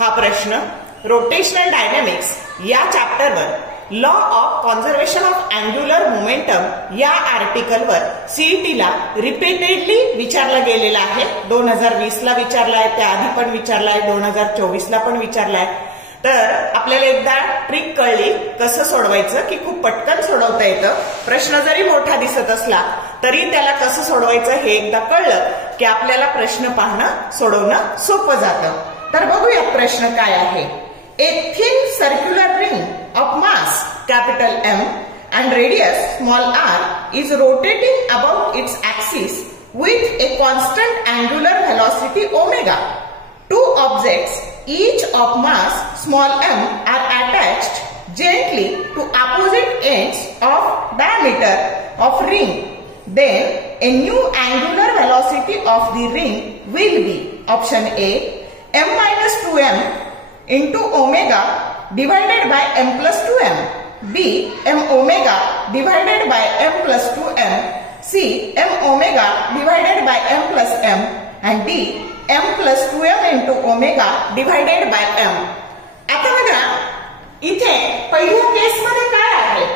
हा प्रश्न rotational dynamics या चॅप्टरवर law of conservation of angular momentum या आर्टिकलवर सीईटीला रिपीटेडली विचारला गेलेला आहे. 2020 ला विचारलाय, त्याआधी पण विचारलाय, 2024 ला पण विचारलाय. तर आपल्याला एकदा ट्रिक कळली कसं सोडवायचं की खूप पटकन सोडवता येतं. प्रश्न जरी मोठा दिसत असला तरी त्याला कसं सोडवायचं हे एकदा कळलं की आपल्याला प्रश्न पाहणं सोडवणं सोपं जातं. तर बघूया प्रश्न काय आहे. A thin circular ring of mass capital M and radius small r is rotating about its axis with a constant angular velocity omega. Two objects, each of mass small m, are attached gently to opposite ends of diameter of ring. Then a new angular velocity of the ring will be option A m minus 2m into omega divided by m plus 2m, b m omega divided by m plus 2m, c m omega divided by m plus m, and d m plus 2m into omega divided by m. आता बघा इथे पहिल्या केस मध्ये काय आहे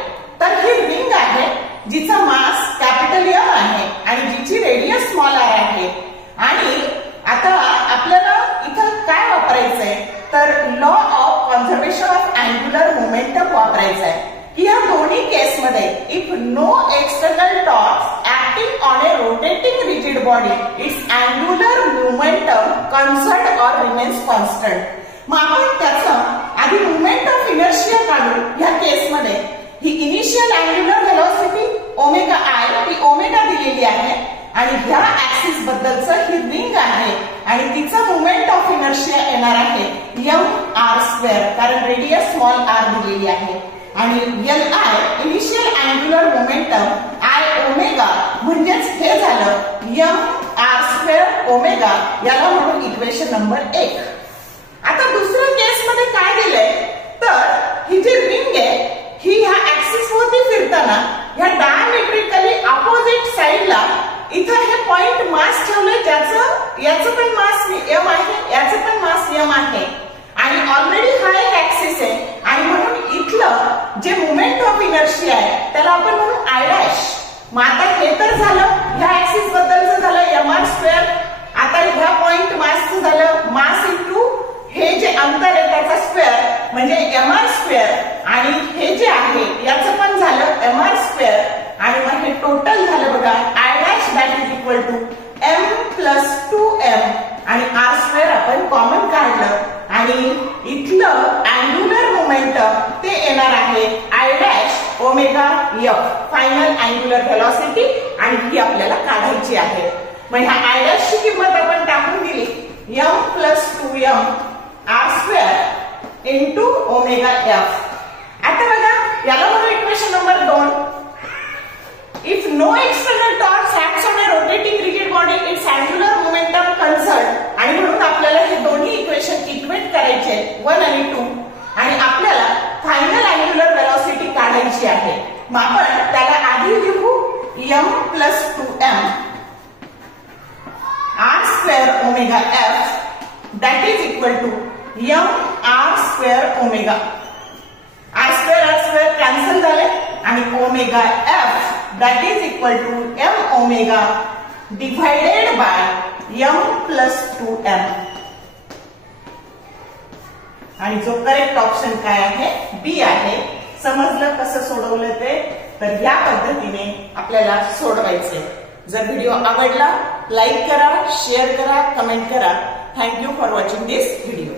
तर ही ring आहे जिचा मास कॅपिटल M आहे आणि जिची रेडियस स्मॉल r आहे. आणि आता आपल्याला इथं काय वापरायचंय तर law of conservation of angular momentum वापरायचा आहे की या दोन्ही केसमध्ये if no external torque acting on a rotating rigid body its angular momentum conserved or remains constant. मग आपण त्याचं आधी मोमेंट ऑफ इनर्शिया काढू. या केसमध्ये ही initial angular velocity omega I ही ओमेगा दिलेली आहे आणि ह्या ऍक्सिस बद्दलचं ही रिंग आहे आणि तिचा मोमेंट ऑफ इनर्शिया येणार आहे mr², कारण रेडियस स्मॉल r दिलेली आहे. आणि Li initial angular momentum I omega म्हणजेच हे झालं mr² ओमेगा, याला म्हणून इक्वेशन नंबर 1. आता दुसऱ्या केस मध्ये काय दिलंय तर ही जी रिंग आहे ही ह्या ऍक्सिस वरती फिरताना ह्या डायमेट्रिकली अपोजिट साइडला इथं हे पॉइंट मास ठेवलंय ज्याचं याचं पण मास m आहे, याचं पण मास m आहे आणि ऑलरेडी हा एक ऍक्सिस आहे आणि म्हणून इथलं जे मोमेंट ऑफ इनर्शिया आहे त्याला आपण म्हणू I'. मग आता हे तर झालं ह्या ऍक्सिस बद्दलचं झालं mr². आता ह्या पॉइंट मासचं झालं मास इंटू हे जे अंतर आहे त्याचा स्क्वेअर म्हणजे mr² आणि हे जे आहे याचं पण झालं mr² आणि मग हे टोटल झालं बघा I' that is equal to m plus 2m आणि r² आपण कॉमन काढलं आणि इथलं अँग्युलर मोमेंटम ते येणार आहे I' omega f, final angular velocity, आणि ही आपल्याला काढायची आहे. मग ह्या I' ची किंमत आपण टाकून दिली m plus 2m r² into omega f. आता बघा याला म्हणू equation number 2. If no external torque acts on a rotating rigid body its angular momentum conserved, आणि म्हणून आपल्याला हे दोन्ही इक्वेशन इक्वेट करायचे 1 आणि 2 आणि आपल्याला फायनल अँग्युलर व्हेलॉसिटी काढायची आहे. मग आपण त्याला आधी लिहू m plus 2m r² omega f that is equal to mr² omega. r² cancel झाले आणि omega f that is equal to m omega divided by m plus 2m. आणि जो करेक्ट ऑप्शन काय आहे बी आहे. समजलं कसं सोडवलं ते? तर या पद्धतीने आपल्याला सोडवायचे. जर व्हिडिओ आवडला लाईक करा, शेअर करा, कमेंट करा. Thank you for watching this video.